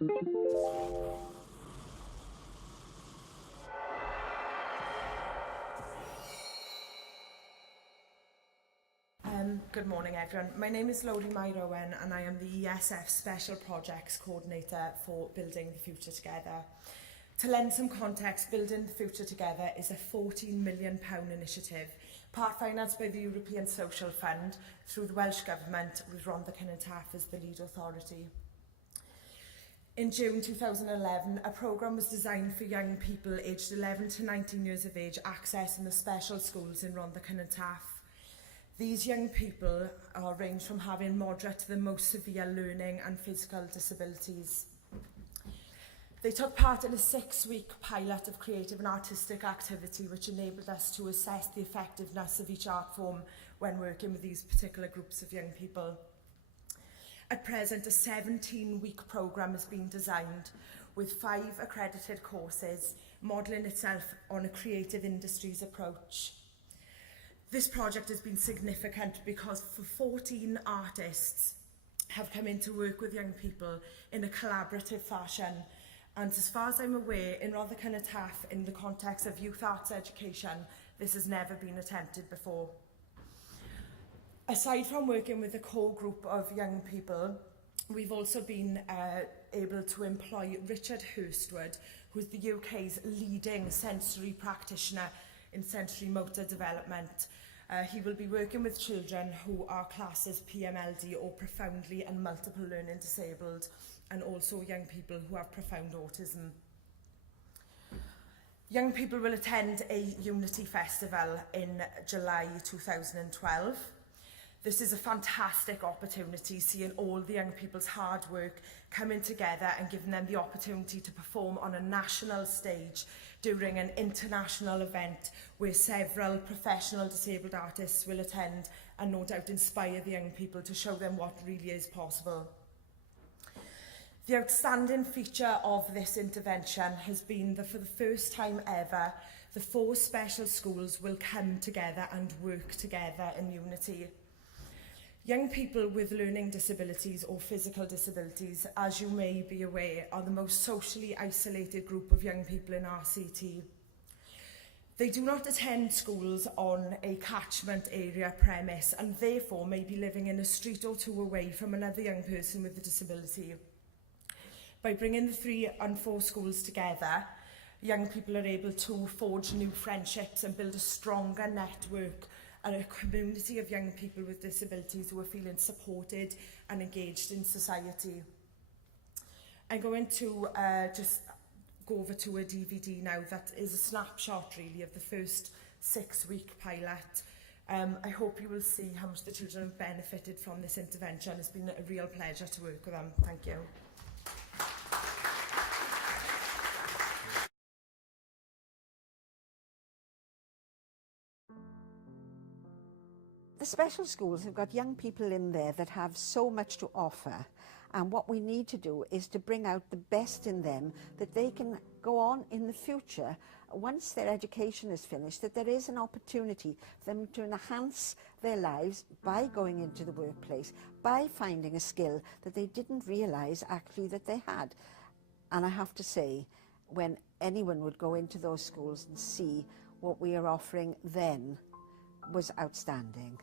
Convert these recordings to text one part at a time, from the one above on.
Good morning everyone. My name is Lowry Myrowen and I am the ESF Special Projects Coordinator for Building the Future Together. To lend some context, Building the Future Together is a £14 million initiative, part financed by the European Social Fund through the Welsh Government, with Rhondda Cynon Taf as the lead authority. In June 2011, a programme was designed for young people aged 11 to 19 years of age accessing the special schools in Rhondda Cynon Taf. These young people range from having moderate to the most severe learning and physical disabilities. They took part in a 6-week pilot of creative and artistic activity which enabled us to assess the effectiveness of each art form when working with these particular groups of young people. At present, a 17-week programme has been designed with 5 accredited courses, modelling itself on a creative industries approach. This project has been significant because 14 artists have come in to work with young people in a collaborative fashion. And as far as I'm aware, in Rhondda Cynon Taf, in the context of youth arts education, this has never been attempted before. Aside from working with a core group of young people, we've also been able to employ Richard Hurstwood, who's the UK's leading sensory practitioner in sensory motor development. He will be working with children who are classed as PMLD or profoundly and multiple learning disabled, and also young people who have profound autism. Young people will attend a Unity Festival in July 2012. This is a fantastic opportunity, seeing all the young people's hard work coming together and giving them the opportunity to perform on a national stage during an international event where several professional disabled artists will attend and no doubt inspire the young people to show them what really is possible. The outstanding feature of this intervention has been that for the first time ever, the 4 special schools will come together and work together in unity. Young people with learning disabilities or physical disabilities, as you may be aware, are the most socially isolated group of young people in RCT. They do not attend schools on a catchment area premise and therefore may be living in a street or 2 away from another young person with a disability. By bringing the 3 and 4 schools together, young people are able to forge new friendships and build a stronger network and a community of young people with disabilities who are feeling supported and engaged in society. I'm going to just go over to a DVD now that is a snapshot really of the first 6-week pilot. I hope you will see how much the children have benefited from this intervention. It's been a real pleasure to work with them. Thank you. The special schools have got young people in there that have so much to offer, and what we need to do is to bring out the best in them, that they can go on in the future, once their education is finished, that there is an opportunity for them to enhance their lives by going into the workplace, by finding a skill that they didn't realise actually that they had. And I have to say, when anyone would go into those schools and see what we are offering then, was outstanding.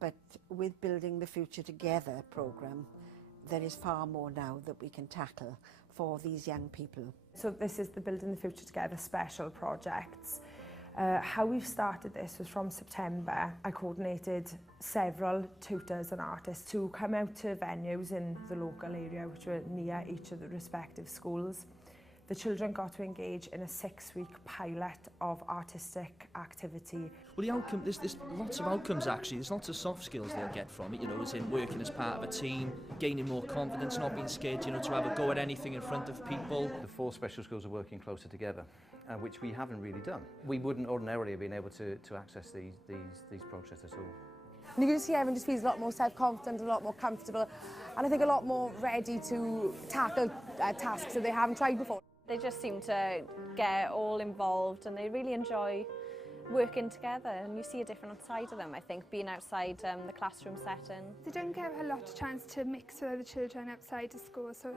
But with Building the Future Together programme, there is far more now that we can tackle for these young people. So this is the Building the Future Together special projects. How we've started this was from September. I coordinated several tutors and artists to come out to venues in the local area which were near each of the respective schools. The children got to engage in a 6-week pilot of artistic activity. Well, the outcome, there's lots of outcomes actually. There's lots of soft skills they'll get from it, you know, as in working as part of a team, gaining more confidence, not being scared, you know, to have a go at anything in front of people. The 4 special schools are working closer together, which we haven't really done. We wouldn't ordinarily have been able to access these projects at all. And you can see everyone just feels a lot more self-confident, a lot more comfortable, and I think a lot more ready to tackle tasks that they haven't tried before. They just seem to get all involved and they really enjoy working together, and you see a different side of them, I think, being outside the classroom setting. They don't get a lot of chance to mix with other children outside of school, so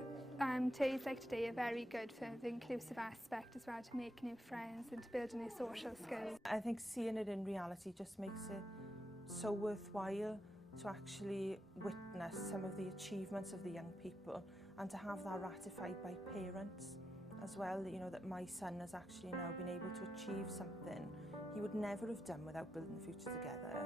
days like today are very good for the inclusive aspect as well, to make new friends and to build new social skills. I think seeing it in reality just makes it so worthwhile to actually witness some of the achievements of the young people and to have that ratified by parents as well, you know, that my son has actually now been able to achieve something he would never have done without building the future together.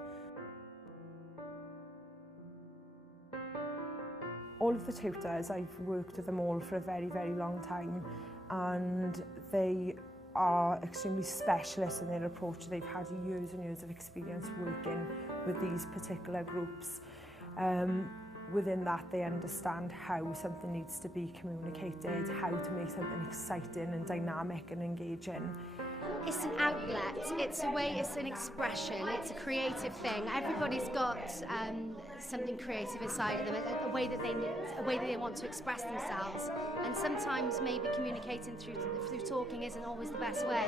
All of the tutors, I've worked with them all for a very, very long time, and they are extremely specialist in their approach. They've had years and years of experience working with these particular groups. Within that, they understand how something needs to be communicated, how to make something exciting and dynamic and engaging. It's an outlet, it's a way, it's an expression, it's a creative thing. Everybody's got something creative inside of them, a way that they want to express themselves. And sometimes maybe communicating through talking isn't always the best way.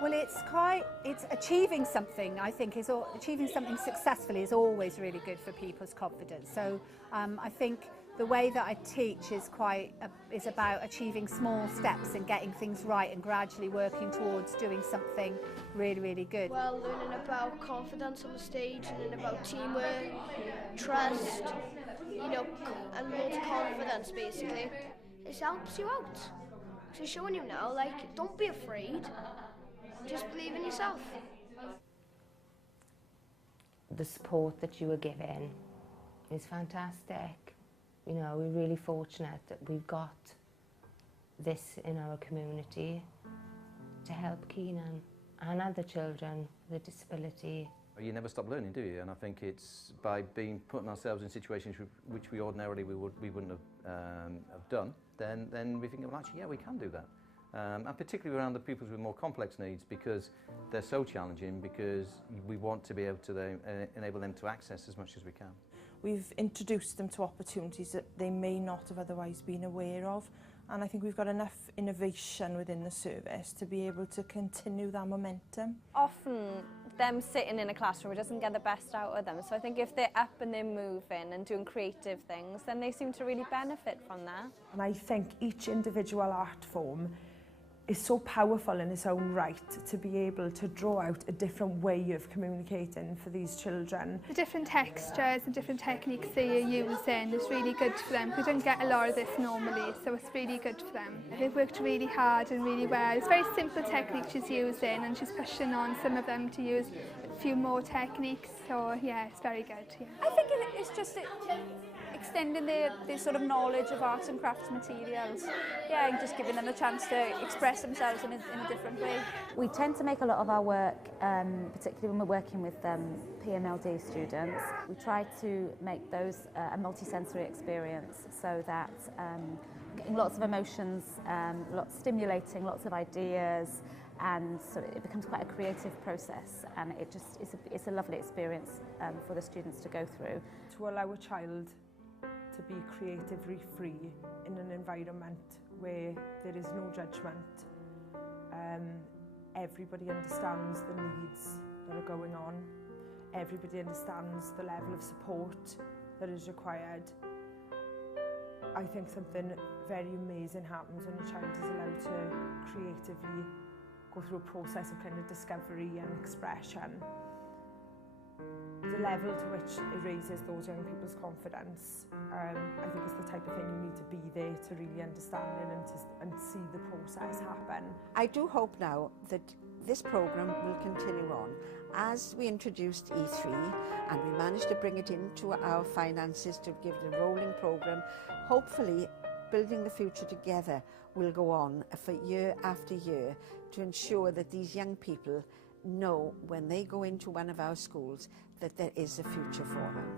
Well, it's achieving something, I think, achieving something successfully is always really good for people's confidence. So I think the way that I teach is about achieving small steps and getting things right and gradually working towards doing something really, really good. Well, learning about confidence on the stage, learning about teamwork, trust, you know, and loads of confidence basically. It helps you out. So showing you now, like, don't be afraid, just believe in yourself. The support that you were given is fantastic. You know, we're really fortunate that we've got this in our community to help Keenan and other children with a disability. You never stop learning, do you? And I think it's by putting ourselves in situations which we ordinarily we wouldn't have done, then we think, well, actually, yeah, we can do that. And particularly around the pupils with more complex needs, because they're so challenging, because we want to be able to enable them to access as much as we can. We've introduced them to opportunities that they may not have otherwise been aware of, and I think we've got enough innovation within the service to be able to continue that momentum. Often them sitting in a classroom doesn't get the best out of them, so I think if they're up and they're moving and doing creative things, then they seem to really benefit from that. And I think each individual art form is so powerful in its own right to be able to draw out a different way of communicating for these children. The different textures and different techniques they are using is really good for them, because they don't get a lot of this normally, so it's really good for them. They've worked really hard and really well. It's very simple techniques she's using, and she's pushing on some of them to use a few more techniques, so yeah, it's very good. Yeah. I think it's just extending their sort of knowledge of arts and crafts materials, yeah, and just giving them a chance to express themselves in a different way. We tend to make a lot of our work, particularly when we're working with PMLD students, we try to make those a multi-sensory experience, so that getting lots of emotions, stimulating lots of ideas, and so it becomes quite a creative process, and it's a lovely experience for the students to go through. To allow a child to be creatively free in an environment where there is no judgment. Everybody understands the needs that are going on. Everybody understands the level of support that is required. I think something very amazing happens when a child is allowed to creatively go through a process of kind of discovery and expression. The level to which it raises those young people's confidence, I think is the type of thing you need to be there to really understand it and see the process happen. I do hope now that this programme will continue on. As we introduced E3 and we managed to bring it into our finances to give it a rolling programme, hopefully Building the Future Together will go on for year after year to ensure that these young people know when they go into one of our schools that there is a future for them.